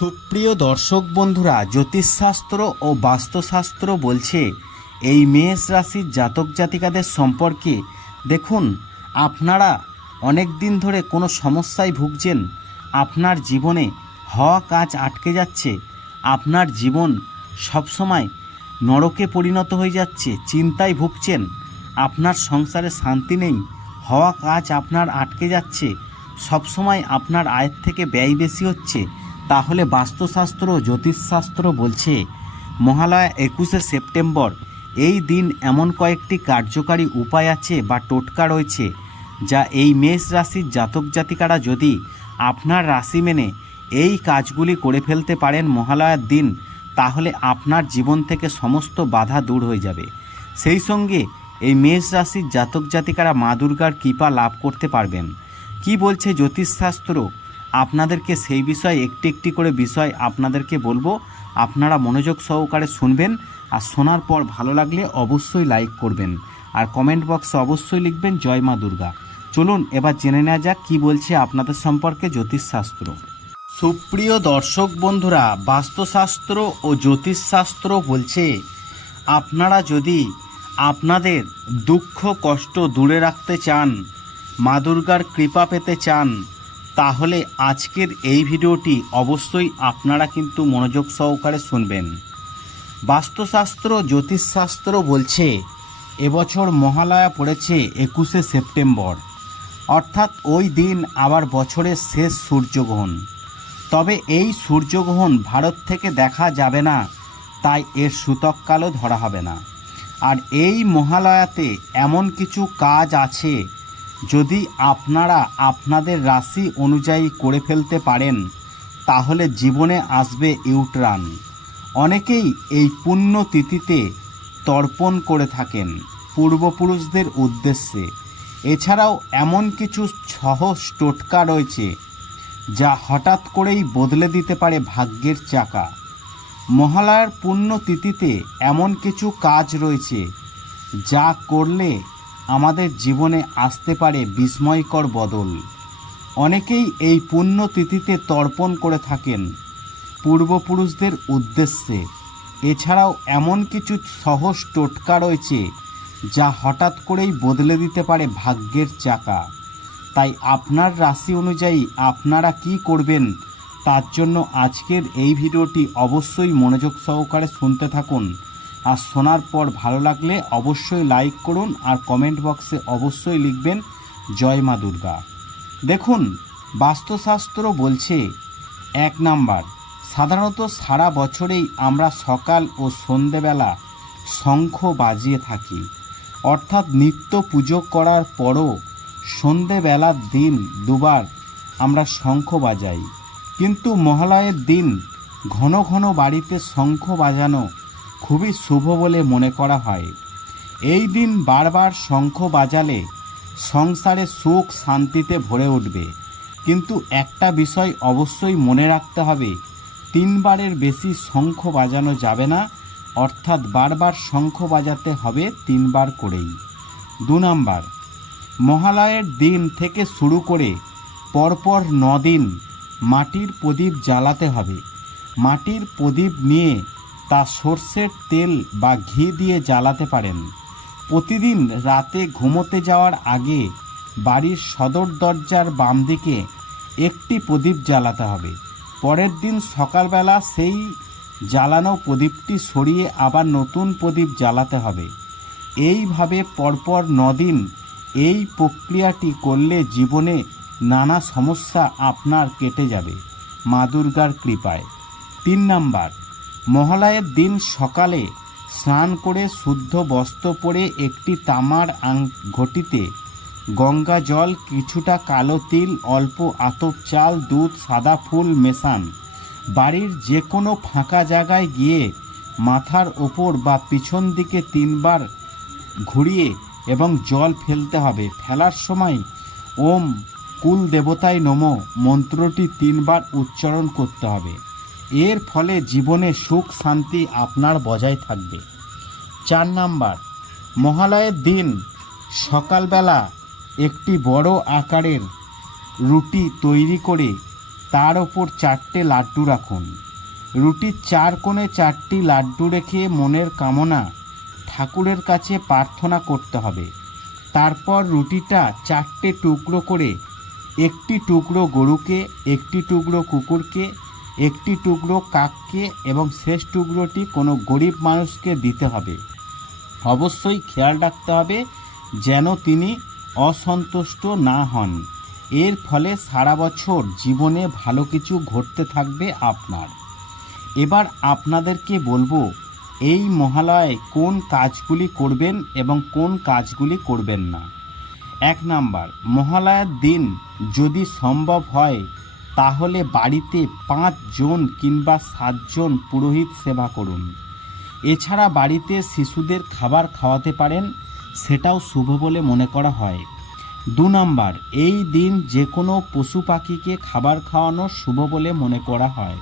সুপ্রিয় দর্শক বন্ধুরা জ্যোতিষশাস্ত্র ও বাস্তুশাস্ত্র বলছে এই মেষ রাশির জাতক জাতিকাদের সম্পর্কে দেখুন আপনারা অনেক দিন ধরে কোনো সমস্যায় ভুগছেন আপনার জীবনে হওয়া কাজ আটকে যাচ্ছে আপনার জীবন সবসময় নরকে পরিণত হয়ে যাচ্ছে চিন্তায় ভুগছেন আপনার সংসারে শান্তি নেই হওয়া কাজ আপনার আটকে যাচ্ছে সবসময় আপনার আয়ের থেকে ব্যয় বেশি হচ্ছে তাহলে বাস্তুশাস্ত্র জ্যোতিষশাস্ত্র বলছে মহালয়া একুশে সেপ্টেম্বর এই দিন এমন কয়েকটি কার্যকারী উপায় আছে বা টোটকা রয়েছে যা এই মেষ রাশির জাতক জাতিকারা যদি আপনার রাশি মেনে এই কাজগুলি করে ফেলতে পারেন মহালয়ার দিন তাহলে আপনার জীবন থেকে সমস্ত বাধা দূর হয়ে যাবে সেই সঙ্গে এই মেষ রাশির জাতক জাতিকারা মা দুর্গার কৃপা লাভ করতে পারবেন কি বলছে জ্যোতিষশাস্ত্র আপনাদেরকে সেই বিষয়ে একটি একটি করে বিষয় আপনাদেরকে বলবো আপনারা মনোযোগ সহকারে শুনবেন আর শোনার পর ভালো লাগলে অবশ্যই লাইক করবেন আর কমেন্ট বক্সে অবশ্যই লিখবেন জয় মা দুর্গা চলুন এবার জেনে নেওয়া যাক কী বলছে আপনাদের সম্পর্কে জ্যোতিষশাস্ত্র সুপ্রিয় দর্শক বন্ধুরা বাস্তুশাস্ত্র ও জ্যোতিষশাস্ত্র বলছে আপনারা যদি আপনাদের দুঃখ কষ্ট দূরে রাখতে চান মা দুর্গার কৃপা পেতে চান তাহলে আজকের এই ভিডিওটি অবশ্যই আপনারা কিন্তু মনোযোগ সহকারে শুনবেন বাস্তুশাস্ত্র জ্যোতিষশাস্ত্র বলছে এবছর মহালয়া পড়েছে একুশে সেপ্টেম্বর অর্থাৎ ওই দিন আবার বছরের শেষ সূর্যগ্রহণ তবে এই সূর্যগ্রহণ ভারত থেকে দেখা যাবে না তাই এর সূতককালও ধরা হবে না আর এই মহালয়াতে এমন কিছু কাজ আছে যদি আপনারা আপনাদের রাশি অনুযায়ী করে ফেলতে পারেন তাহলে জীবনে আসবে ইউট্রান অনেকেই এই পুণ্য তিথিতে তর্পণ করে থাকেন পূর্বপুরুষদের উদ্দেশ্যে এছাড়াও এমন কিছু সহজ টোটকা রয়েছে যা হঠাৎ করেই বদলে দিতে পারে ভাগ্যের চাকা মহালয়ার পূর্ণ তিথিতে এমন কিছু কাজ রয়েছে যা করলে আমাদের জীবনে আসতে পারে বিস্ময়কর বদল অনেকেই এই পুণ্য তিথিতে তর্পণ করে থাকেন পূর্বপুরুষদের উদ্দেশ্যে এছাড়াও এমন কিছু সহজ টোটকা রয়েছে যা হঠাৎ করেই বদলে দিতে পারে ভাগ্যের চাকা তাই আপনার রাশি অনুযায়ী আপনারা কি করবেন তার জন্য আজকের এই ভিডিওটি অবশ্যই মনোযোগ সহকারে শুনতে থাকুন আর শোনার পর ভালো লাগলে অবশ্যই লাইক করুন আর কমেন্ট বক্সে অবশ্যই লিখবেন জয় মা দুর্গা দেখুন বাস্তুশাস্ত্র বলছে এক নাম্বার সাধারণত সারা বছরেই আমরা সকাল ও সন্ধেবেলা শঙ্খ বাজিয়ে থাকি অর্থাৎ নিত্য পুজো করার পরও সন্ধেবেলার দিন দুবার আমরা শঙ্খ বাজাই কিন্তু মহালয়ের দিন ঘন ঘন বাড়িতে শঙ্খ বাজানো খুবই শুভ বলে মনে করা হয় এই দিন বারবার শঙ্খ বাজালে সংসারে সুখ শান্তিতে ভরে উঠবে কিন্তু একটা বিষয় অবশ্যই মনে রাখতে হবে তিনবারের বেশি শঙ্খ বাজানো যাবে না অর্থাৎ বারবার শঙ্খ বাজাতে হবে তিনবার করেই দু নম্বর মহালয়ের দিন থেকে শুরু করে পরপর দিন মাটির প্রদীপ জ্বালাতে হবে মাটির প্রদীপ নিয়ে তা সর্ষের তেল বা ঘি দিয়ে জ্বালাতে পারেন প্রতিদিন রাতে ঘুমোতে যাওয়ার আগে বাড়ির সদর দরজার বাম দিকে একটি প্রদীপ জ্বালাতে হবে পরের দিন সকালবেলা সেই জ্বালানো প্রদীপটি সরিয়ে আবার নতুন প্রদীপ জ্বালাতে হবে এইভাবে পরপর নদিন এই প্রক্রিয়াটি করলে জীবনে নানা সমস্যা আপনার কেটে যাবে মা দুর্গার কৃপায় তিন নাম্বার মহালয়ের দিন সকালে স্নান করে শুদ্ধ বস্ত্র পরে একটি তামার আং ঘটিতে গঙ্গা জল কিছুটা কালো তিল অল্প আতপ চাল দুধ সাদা ফুল মেশান বাড়ির যে কোনো ফাঁকা জায়গায় গিয়ে মাথার ওপর বা পিছন দিকে তিনবার ঘুরিয়ে এবং জল ফেলতে হবে ফেলার সময় ওম কুল দেবতায় নমো মন্ত্রটি তিনবার উচ্চারণ করতে হবে এর ফলে জীবনে সুখ শান্তি আপনার বজায় থাকবে চার নাম্বার মহালয়ের দিন সকালবেলা একটি বড় আকারের রুটি তৈরি করে তার ওপর চারটে লাড্ডু রাখুন রুটির চার কোণে চারটি লাড্ডু রেখে মনের কামনা ঠাকুরের কাছে প্রার্থনা করতে হবে তারপর রুটিটা চারটে টুকরো করে একটি টুকরো গরুকে একটি টুকরো কুকুরকে একটি টুকরো কাককে এবং শেষ টুকরোটি কোনো গরিব মানুষকে দিতে হবে অবশ্যই খেয়াল রাখতে হবে যেন তিনি অসন্তুষ্ট না হন এর ফলে সারা বছর জীবনে ভালো কিছু ঘটতে থাকবে আপনার এবার আপনাদেরকে বলবো এই মহালয়ে কোন কাজগুলি করবেন এবং কোন কাজগুলি করবেন না এক নাম্বার মহালয়ার দিন যদি সম্ভব হয় তাহলে বাড়িতে পাঁচজন কিংবা সাতজন পুরোহিত সেবা করুন এছাড়া বাড়িতে শিশুদের খাবার খাওয়াতে পারেন সেটাও শুভ বলে মনে করা হয় দু নম্বর এই দিন যে কোনো পশু পাখিকে খাবার খাওয়ানো শুভ বলে মনে করা হয়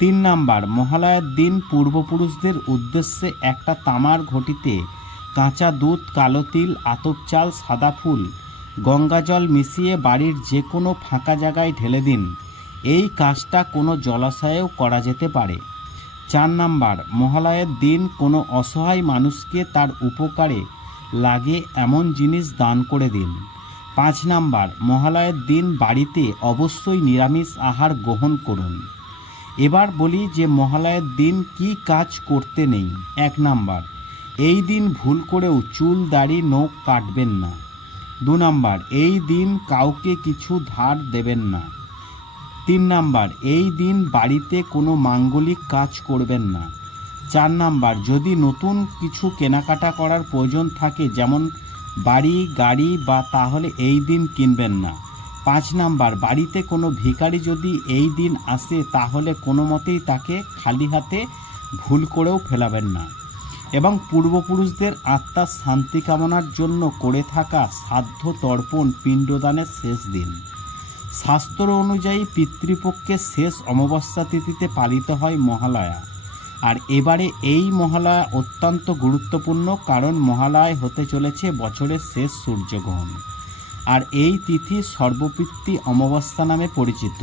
তিন নম্বর মহালয়ার দিন পূর্বপুরুষদের উদ্দেশ্যে একটা তামার ঘটিতে কাঁচা দুধ কালো তিল আতপ চাল সাদা ফুল গঙ্গা জল মিশিয়ে বাড়ির যে কোনো ফাঁকা জায়গায় ঢেলে দিন এই কাজটা কোনো জলাশয়েও করা যেতে পারে চার নাম্বার মহালয়ের দিন কোনো অসহায় মানুষকে তার উপকারে লাগে এমন জিনিস দান করে দিন পাঁচ নাম্বার মহালয়ের দিন বাড়িতে অবশ্যই নিরামিষ আহার গ্রহণ করুন এবার বলি যে মহালয়ের দিন কি কাজ করতে নেই এক নাম্বার এই দিন ভুল করেও চুল দাড়ি নখ কাটবেন না দু নাম্বার এই দিন কাউকে কিছু ধার দেবেন না তিন নাম্বার এই দিন বাড়িতে কোনো মাঙ্গলিক কাজ করবেন না চার নাম্বার যদি নতুন কিছু কেনাকাটা করার প্রয়োজন থাকে যেমন বাড়ি গাড়ি বা তাহলে এই দিন কিনবেন না পাঁচ নাম্বার বাড়িতে কোনো ভিকারি যদি এই দিন আসে তাহলে কোনো মতেই তাকে খালি হাতে ভুল করেও ফেলাবেন না এবং পূর্বপুরুষদের আত্মার শান্তি কামনার জন্য করে থাকা সাধ্য তর্পণ পিণ্ডদানের শেষ দিন শাস্ত্র অনুযায়ী পিতৃপক্ষের শেষ অমাবস্যা তিথিতে পালিত হয় মহালয়া আর এবারে এই মহালয়া অত্যন্ত গুরুত্বপূর্ণ কারণ মহালয় হতে চলেছে বছরের শেষ সূর্যগ্রহণ আর এই তিথি সর্বপিত্তি অমাবস্যা নামে পরিচিত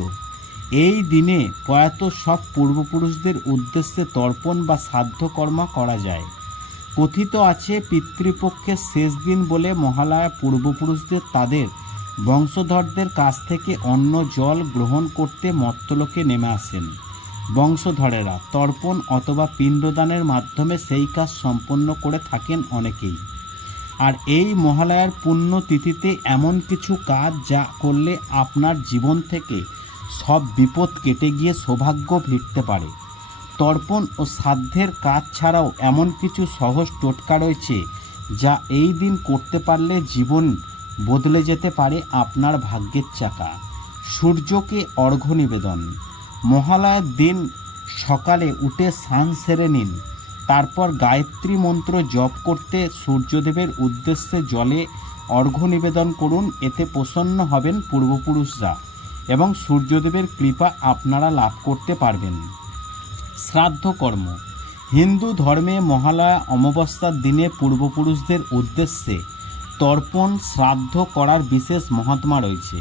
এই দিনে প্রয়াত সব পূর্বপুরুষদের উদ্দেশ্যে তর্পণ বা সাধ্যকর্মা করা যায় কথিত আছে পিতৃপক্ষের শেষ দিন বলে মহালয়া পূর্বপুরুষদের তাদের বংশধরদের কাছ থেকে অন্য জল গ্রহণ করতে মত্তলোকে নেমে আসেন বংশধরেরা তর্পণ অথবা পিণ্ডদানের মাধ্যমে সেই কাজ সম্পন্ন করে থাকেন অনেকেই আর এই মহালয়ার পুণ্যতিথিতে তিথিতে এমন কিছু কাজ যা করলে আপনার জীবন থেকে সব বিপদ কেটে গিয়ে সৌভাগ্য ভিড়তে পারে তর্পণ ও সাধ্যের কাজ ছাড়াও এমন কিছু সহজ টোটকা রয়েছে যা এই দিন করতে পারলে জীবন বদলে যেতে পারে আপনার ভাগ্যের চাকা সূর্যকে অর্ঘ্য নিবেদন মহালয়ার দিন সকালে উঠে স্নান সেরে নিন তারপর গায়ত্রী মন্ত্র জপ করতে সূর্যদেবের উদ্দেশ্যে জলে অর্ঘ্য নিবেদন করুন এতে প্রসন্ন হবেন পূর্বপুরুষরা এবং সূর্যদেবের কৃপা আপনারা লাভ করতে পারবেন শ্রাদ্ধ কর্ম হিন্দু ধর্মে মহালয়া অমাবস্যার দিনে পূর্বপুরুষদের উদ্দেশ্যে তর্পণ শ্রাদ্ধ করার বিশেষ মহাত্মা রয়েছে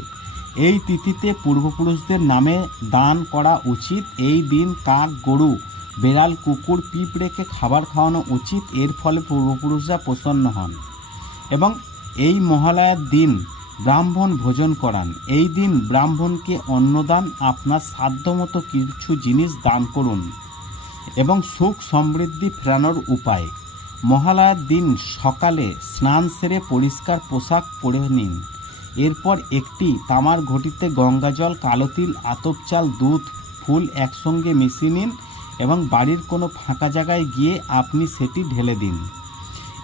এই তিথিতে পূর্বপুরুষদের নামে দান করা উচিত এই দিন কাক গরু বেড়াল কুকুর পিঁপড়েকে খাবার খাওয়ানো উচিত এর ফলে পূর্বপুরুষরা প্রসন্ন হন এবং এই মহালয়ার দিন ব্রাহ্মণ ভোজন করান এই দিন ব্রাহ্মণকে অন্নদান আপনার সাধ্যমতো কিছু জিনিস দান করুন এবং সুখ সমৃদ্ধি ফেরানোর উপায় মহালয়ার দিন সকালে স্নান সেরে পরিষ্কার পোশাক পরে নিন এরপর একটি তামার ঘটিতে গঙ্গাজল কালো তিল আতপ চাল দুধ ফুল একসঙ্গে মিশিয়ে নিন এবং বাড়ির কোনো ফাঁকা জায়গায় গিয়ে আপনি সেটি ঢেলে দিন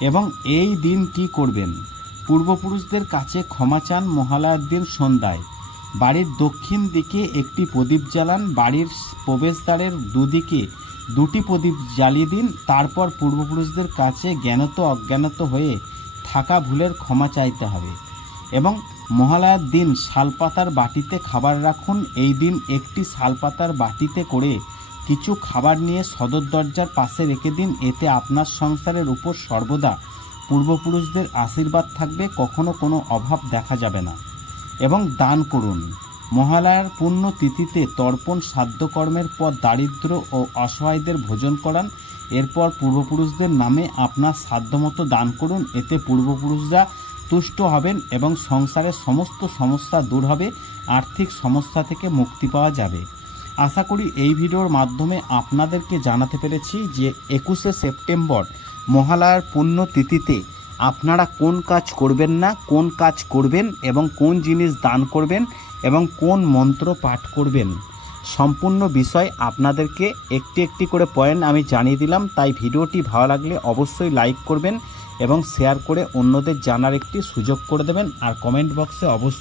এবং এই দিন কি করবেন পূর্বপুরুষদের কাছে ক্ষমা চান মহালয়ার দিন সন্ধ্যায় বাড়ির দক্ষিণ দিকে একটি প্রদীপ জ্বালান বাড়ির প্রবেশদ্বারের দুদিকে দুটি প্রদীপ জ্বালিয়ে দিন তারপর পূর্বপুরুষদের কাছে জ্ঞানত অজ্ঞানত হয়ে থাকা ভুলের ক্ষমা চাইতে হবে এবং মহালয়ার দিন শালপাতার বাটিতে খাবার রাখুন এই দিন একটি শালপাতার বাটিতে করে কিছু খাবার নিয়ে সদর দরজার পাশে রেখে দিন এতে আপনার সংসারের উপর সর্বদা পূর্বপুরুষদের আশীর্বাদ থাকবে কখনো কোনো অভাব দেখা যাবে না এবং দান করুন মহালয়ার পূর্ণ তিথিতে তর্পণ সাধ্যকর্মের পর দারিদ্র ও অসহায়দের ভোজন করান এরপর পূর্বপুরুষদের নামে আপনার সাধ্যমতো দান করুন এতে পূর্বপুরুষরা তুষ্ট হবেন এবং সংসারের সমস্ত সমস্যা দূর হবে আর্থিক সমস্যা থেকে মুক্তি পাওয়া যাবে আশা করি এই ভিডিওর মাধ্যমে আপনাদেরকে জানাতে পেরেছি যে একুশে সেপ্টেম্বর মহালয়ার পূর্ণ তিথিতে আপনারা কোন কাজ করবেন না কোন কাজ করবেন এবং কোন জিনিস দান করবেন এবং কোন মন্ত্র পাঠ করবেন সম্পূর্ণ বিষয় আপনাদেরকে একটি একটি করে পয়েন্ট আমি জানিয়ে দিলাম তাই ভিডিওটি ভালো লাগলে অবশ্যই লাইক করবেন এবং শেয়ার করে অন্যদের জানার একটি সুযোগ করে দেবেন আর কমেন্ট বক্সে অবশ্যই